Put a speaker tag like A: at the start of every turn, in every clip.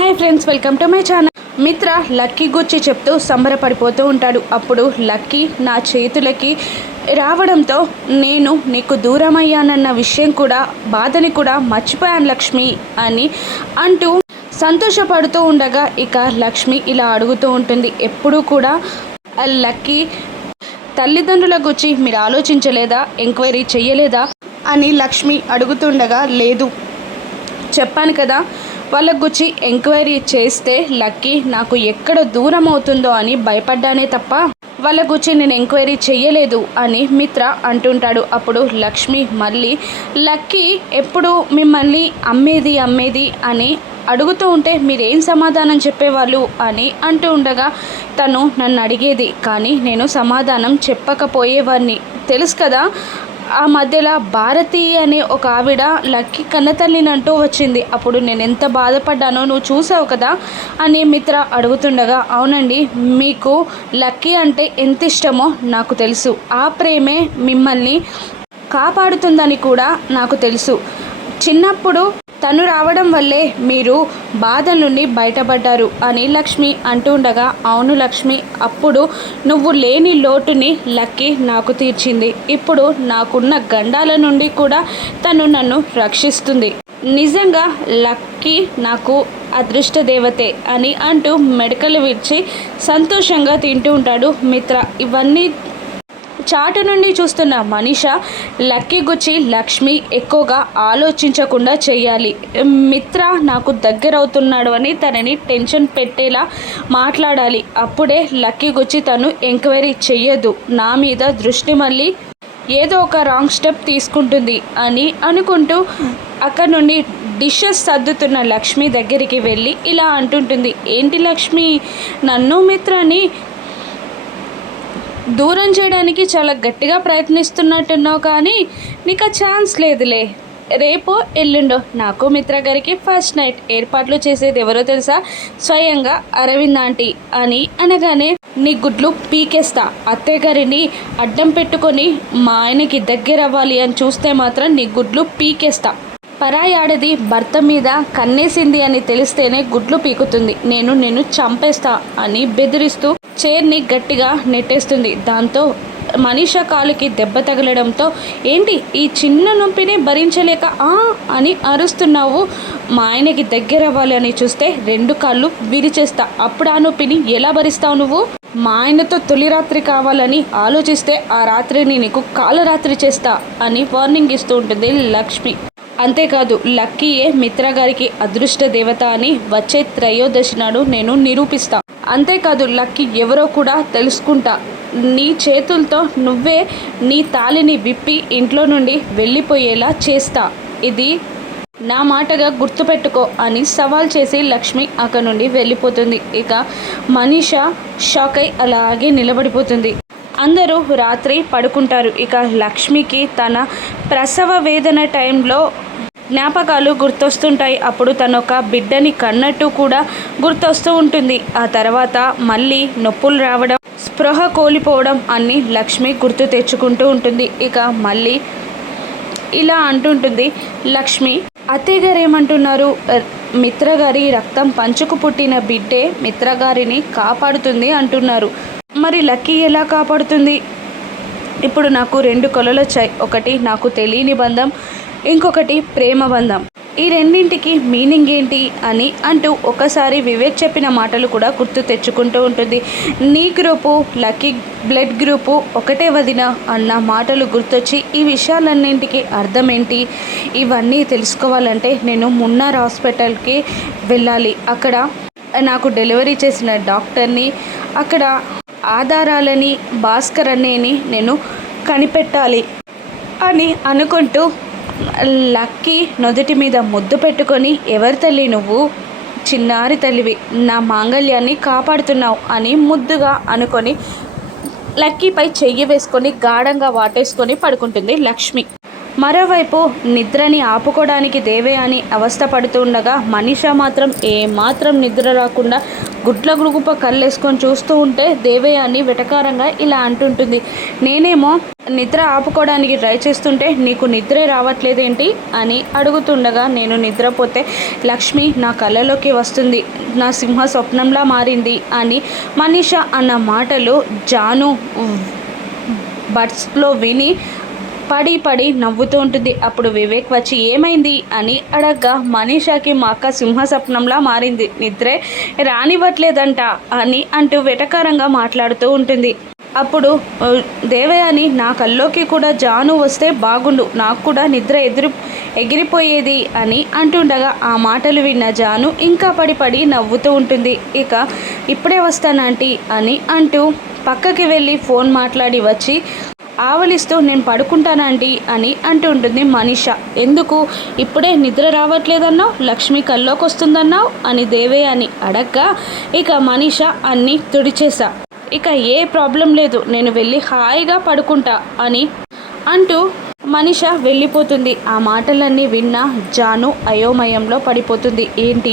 A: Hi friends welcome to my channel మిత్ర లక్కీ గుచ్చి చెప్తూ సంబరపడిపోతూ ఉంటాడు. అప్పుడు లక్కీ నా చేతులకి రావడంతో నేను నీకు దూరం అయ్యానన్న విషయం కూడా బాధని కూడా మర్చిపోయాను లక్ష్మి అని అంటూ సంతోషపడుతూ ఉండగా ఇక లక్ష్మి ఇలా అడుగుతూ ఉంటుంది. ఎప్పుడూ కూడా లక్కీ తల్లిదండ్రుల గురించి మీరు ఆలోచించలేదా ఎంక్వైరీ చేయలేదా అని లక్ష్మి అడుగుతుండగా లేదు. చెప్పాను కదా వాళ్ళ గుచ్చి ఎంక్వైరీ చేస్తే లక్కీ నాకు ఎక్కడ దూరం అవుతుందో అని భయపడ్డానే తప్ప వాళ్ళ గురించి నేను ఎంక్వైరీ చేయలేదు అని మిత్ర అంటుంటాడు. అప్పుడు లక్ష్మి మళ్ళీ లక్కీ ఎప్పుడు మిమ్మల్ని అమ్మేది అమ్మేది అని అడుగుతూ ఉంటే మీరేం సమాధానం చెప్పేవాళ్ళు అని అంటూ ఉండగా తను నన్ను అడిగేది కానీ నేను సమాధానం చెప్పకపోయేవాడిని తెలుసు కదా ఆ మధ్యలో భారతి అనే ఒక ఆవిడ లక్కీ కన్నతల్లినంటూ వచ్చింది. అప్పుడు నేను ఎంత బాధపడ్డానో నువ్వు చూసావు కదా అని మిత్ర అడుగుతుండగా అవునండి మీకు లక్కీ అంటే ఎంత ఇష్టమో నాకు తెలుసు. ఆ ప్రేమే మిమ్మల్ని కాపాడుతుందని కూడా నాకు తెలుసు. చిన్నప్పుడు తను రావడం వల్లే మీరు బాధ నుండి బయటపడ్డారు అని లక్ష్మి అంటుండగా అవును లక్ష్మి అప్పుడు నువ్వు లేని లోటుని లక్కీ నాకు తీర్చింది. ఇప్పుడు నాకున్న గండాల నుండి కూడా తను నన్ను రక్షిస్తుంది. నిజంగా లక్కీ నాకు అదృష్ట దేవతే అని అంటూ మెడకలు విడిచి సంతోషంగా తింటూ ఉంటాడు మిత్ర. ఇవన్నీ చాటు నుండి చూస్తున్న మనిష లక్కీ గుచ్చి లక్ష్మి ఎక్కువగా ఆలోచించకుండా చేయాలి. మిత్ర నాకు దగ్గర అవుతున్నాడు అని తనని టెన్షన్ పెట్టేలా మాట్లాడాలి. అప్పుడే లక్కీ గుచ్చి తను ఎంక్వైరీ చెయ్యదు. నా మీద దృష్టి మళ్ళీ ఏదో ఒక రాంగ్ స్టెప్ తీసుకుంటుంది అని అనుకుంటూ అక్కడ నుండి డిషెస్ సర్దుతున్న లక్ష్మి దగ్గరికి వెళ్ళి ఇలా అంటుంటుంది. ఏంటి లక్ష్మి? నన్ను మిత్రని దూరం చేయడానికి చాలా గట్టిగా ప్రయత్నిస్తున్నట్టున్నావు కానీ నీకు ఆ ఛాన్స్ లేదులే. రేపో ఎల్లుండో నాకు మిత్ర గారికి ఫస్ట్ నైట్ ఏర్పాట్లు చేసేది ఎవరో తెలుసా? స్వయంగా అరవింద్ ఆంటీ అని అనగానే నీ గుడ్లు పీకేస్తా. అత్తయ్య గారిని అడ్డం పెట్టుకొని మా ఆయనకి దగ్గర అవ్వాలి అని చూస్తే మాత్రం నీ గుడ్లు పీకేస్తా. పరాయి ఆడది భర్త మీద కన్నేసింది అని తెలిస్తేనే గుడ్లు పీకుతుంది. నేను నేను చంపేస్తా అని బెదిరిస్తూ చైర్ని గట్టిగా నెట్టేస్తుంది. దాంతో మనీష కాలుకి దెబ్బ తగలడంతో ఏంటి ఈ చిన్న నొప్పిని భరించలేక ఆ అని అరుస్తున్నావు? మా ఆయనకి దగ్గర అవ్వాలి అని చూస్తే రెండు కాళ్ళు విరిచేస్తా. అప్పుడు ఆ నొప్పిని ఎలా భరిస్తావు నువ్వు? మా ఆయనతో తొలి రాత్రి కావాలని ఆలోచిస్తే ఆ రాత్రిని నీకు కాలరాత్రి చేస్తా అని వార్నింగ్ ఇస్తూ ఉంటుంది లక్ష్మి. అంతేకాదు లక్కీయే మిత్ర గారికి అదృష్ట దేవత అని వచ్చే త్రయోదశి నాడు నేను నిరూపిస్తా. అంతేకాదు లక్కీ ఎవరో కూడా తెలుసుకుంటా. నీ చేతులతో నువ్వే నీ తాళిని విప్పి ఇంట్లో నుండి వెళ్ళిపోయేలా చేస్తా. ఇది నా మాటగా గుర్తుపెట్టుకో అని సవాల్ చేసి లక్ష్మి అక్కడ నుండి వెళ్ళిపోతుంది. ఇక మనీష షాక్ అయి అలాగే నిలబడిపోతుంది. అందరూ రాత్రి పడుకుంటారు. ఇక లక్ష్మికి తన ప్రసవ వేదన టైంలో జ్ఞాపకాలు గుర్తొస్తుంటాయి. అప్పుడు తనొక ఒక బిడ్డని కన్నట్టు కూడా గుర్తొస్తూ ఉంటుంది. ఆ తర్వాత మళ్ళీ నొప్పులు రావడం స్పృహ కోల్పోవడం అన్ని లక్ష్మి గుర్తు తెచ్చుకుంటూ ఉంటుంది. ఇక మళ్ళీ ఇలా అంటుంటుంది లక్ష్మి అత్తయ్య గారు ఏమంటున్నారు మిత్రగారి రక్తం పంచుకు పుట్టిన బిడ్డే మిత్రగారిని కాపాడుతుంది అంటున్నారు. మరి లక్కీ ఎలా కాపాడుతుంది? ఇప్పుడు నాకు రెండు కొలలు వచ్చాయి ఒకటి నాకు తెలియని బంధం ఇంకొకటి ప్రేమ బంధం. ఈ రెండింటికి మీనింగ్ ఏంటి అని అంటూ ఒకసారి వివేక్ చెప్పిన మాటలు కూడా గుర్తు తెచ్చుకుంటూ ఉంటుంది. నీ గ్రూపు లక్కీ బ్లడ్ గ్రూపు ఒకటే వదిన అన్న మాటలు గుర్తొచ్చి ఈ విషయాలన్నింటికి అర్థం ఏంటి ఇవన్నీ తెలుసుకోవాలంటే నేను మున్నార్ హాస్పిటల్కి వెళ్ళాలి. అక్కడ నాకు డెలివరీ చేసిన డాక్టర్ని అక్కడ ఆధారాలని భాస్కర్ అనేని నేను కనిపెట్టాలి అని అనుకుంటూ లక్కీ నొదటి మీద ముద్దు పెట్టుకొని ఎవరి తల్లి నువ్వు? చిన్నారి తల్లివి. నా మాంగళ్యాన్ని కాపాడుతున్నావు అని ముద్దుగా అనుకొని లక్కీపై చెయ్యి వేసుకొని గాఢంగా వాటేసుకొని పడుకుంటుంది లక్ష్మి. మరోవైపు నిద్రని ఆపుకోవడానికి దేవే అని అవస్థ పడుతూ మనీషా మాత్రం ఏమాత్రం నిద్ర రాకుండా గుడ్ల గుడుగుప కళ్ళేసుకొని చూస్తూ ఉంటే దేవయాన్ని వెటకారంగా ఇలా అంటుంటుంది. నేనేమో నిద్ర ఆపుకోవడానికి ట్రై చేస్తుంటే నీకు నిద్రే రావట్లేదేంటి అని అడుగుతుండగా నేను నిద్రపోతే లక్ష్మి నా కళ్ళలోకి వస్తుంది. నా సింహ స్వప్నంలా మారింది అని మనిష అన్న మాటలు జాను బడ్స్లో విని పడి పడి నవ్వుతూ ఉంటుంది. అప్పుడు వివేక్ వచ్చి ఏమైంది? అని అడగ్గా మనీషాకి మా అక్క సింహ స్వప్నంలా మారింది. నిద్రే రానివ్వట్లేదంట అని అంటూ వెటకారంగా మాట్లాడుతూ ఉంటుంది. అప్పుడు దేవయాని నా కల్లోకి కూడా జాను వస్తే బాగుండు. నాకు కూడా నిద్ర ఎదురు ఎగిరిపోయేది అని అంటుండగా ఆ మాటలు విన్న జాను ఇంకా పడి పడి నవ్వుతూ ఉంటుంది. ఇక ఇప్పుడే వస్తానంటీ అని అంటూ పక్కకి వెళ్ళి ఫోన్ మాట్లాడి వచ్చి ఆవలిస్తూ నేను పడుకుంటానండి అని అంటూ ఉంటుంది మనీష. ఎందుకు? ఇప్పుడే నిద్ర రావట్లేదన్నావు? లక్ష్మి కల్లోకి వస్తుందన్నావు అని దేవే అని అడగ్గా ఇక మనీష అన్నీ తుడిచేశా. ఇక ఏ ప్రాబ్లం లేదు నేను వెళ్ళి హాయిగా పడుకుంటా అని అంటూ మనిష వెళ్ళిపోతుంది. ఆ మాటలన్నీ విన్న జాను అయోమయంలో పడిపోతుంది. ఏంటి?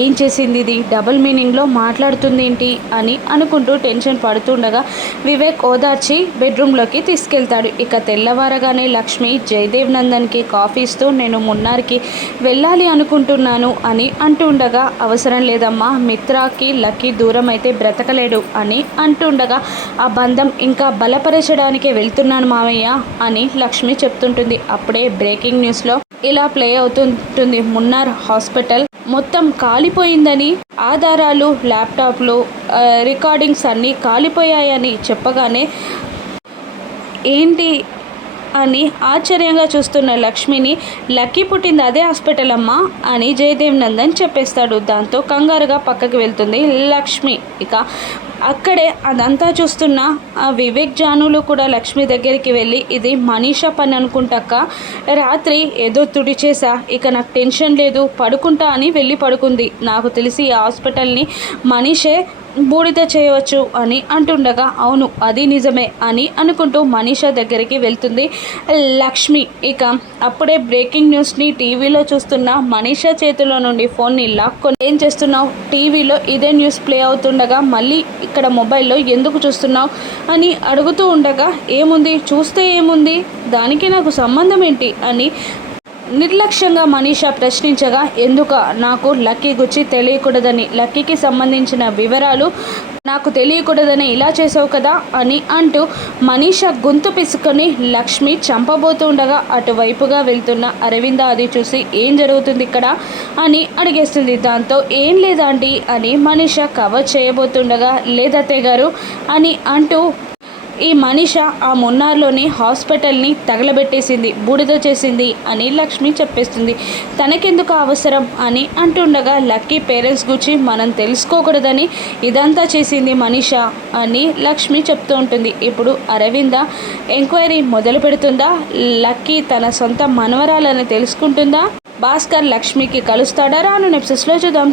A: ఏం చేసింది ఇది? డబుల్ మీనింగ్లో మాట్లాడుతుంది ఏంటి అని అనుకుంటూ టెన్షన్ పడుతుండగా వివేక్ ఓదార్చి బెడ్రూమ్లోకి తీసుకెళ్తాడు. ఇక తెల్లవారగానే లక్ష్మి జయదేవ్ నందన్కి కాఫీ ఇస్తూ నేను మున్నార్కి వెళ్ళాలి అనుకుంటున్నాను అని అంటుండగా అవసరం లేదమ్మా మిత్రాకి లక్కీ దూరం అయితే బ్రతకలేడు అని అంటుండగా ఆ బంధం ఇంకా బలపరచడానికే వెళ్తున్నాను మామయ్య అని లక్ష్మి చెప్తుంటుంది. అప్పుడే బ్రేకింగ్ న్యూస్లో ఇలా ప్లే అవుతుంటుంది. మున్నార్ హాస్పిటల్ మొత్తం కాలిపోయిందని ఆధారాలు ల్యాప్టాప్లు రికార్డింగ్స్ అన్నీ కాలిపోయాయని చెప్పగానే ఏంటి అని ఆశ్చర్యంగా చూస్తున్న లక్ష్మిని లక్కీ పుట్టింది అదే హాస్పిటల్ అమ్మా అని జయదేవ్ నందన్ చెప్పేస్తాడు. దాంతో కంగారుగా పక్కకి వెళ్తుంది లక్ష్మి. ఇక అక్కడే అదంతా చూస్తున్న ఆ వివేక్ జానులు కూడా లక్ష్మి దగ్గరికి వెళ్ళి ఇది మనీషా పని అనుకుంటాక రాత్రి ఏదో తుడిచేసా ఇక నాకు టెన్షన్ లేదు పడుకుంటా అని వెళ్ళి పడుకుంది. నాకు తెలిసి ఈ హాస్పిటల్ని మనీషే బూడిద చేయవచ్చు అని అంటుండగా అవును అది నిజమే అని అనుకుంటూ మనీషా దగ్గరికి వెళ్తుంది లక్ష్మి. ఇక అప్పుడే బ్రేకింగ్ న్యూస్ని టీవీలో చూస్తున్న మనీషా చేతిలో నుండి ఫోన్ని లాక్కొని ఏం చేస్తున్నావు? టీవీలో ఇదే న్యూస్ ప్లే అవుతుండగా మళ్ళీ ఇక్కడ మొబైల్లో ఎందుకు చూస్తున్నావు? అని అడుగుతూ ఉండగా ఏముంది? చూస్తే ఏముంది? దానికి నాకు సంబంధం ఏంటి? అని నిర్లక్ష్యంగా మనీషా ప్రశ్నించగా ఎందుక? నాకు లక్కీ గుచ్చి తెలియకూడదని లక్కీకి సంబంధించిన వివరాలు నాకు తెలియకూడదని ఇలా చేసావు కదా? అని అంటూ మనీష గొంతు పిసుకొని లక్ష్మి చంపబోతుండగా అటువైపుగా వెళ్తున్న అరవింద అది చూసి ఏం జరుగుతుంది ఇక్కడ? అని అడిగేస్తుంది. దాంతో ఏం లేదండి అని మనీష కవర్ చేయబోతుండగా లేదత్తయ్య గారు అని అంటూ ఈ మనిష ఆ మున్నార్లోని హాస్పిటల్ని తగలబెట్టేసింది బూడిద చేసింది అని లక్ష్మి చెప్పేస్తుంది. తనకెందుకు అవసరం అని అంటుండగా లక్కీ పేరెంట్స్ గురించి మనం తెలుసుకోకూడదని ఇదంతా చేసింది మనిష అని లక్ష్మి చెప్తూ ఉంటుంది. ఇప్పుడు అరవింద ఎంక్వైరీ మొదలు పెడుతుందా? లక్కీ తన సొంత మనవరాలని తెలుసుకుంటుందా? భాస్కర్ లక్ష్మికి కలుస్తాడా? రాను నెప్సెస్లో చూద్దాం.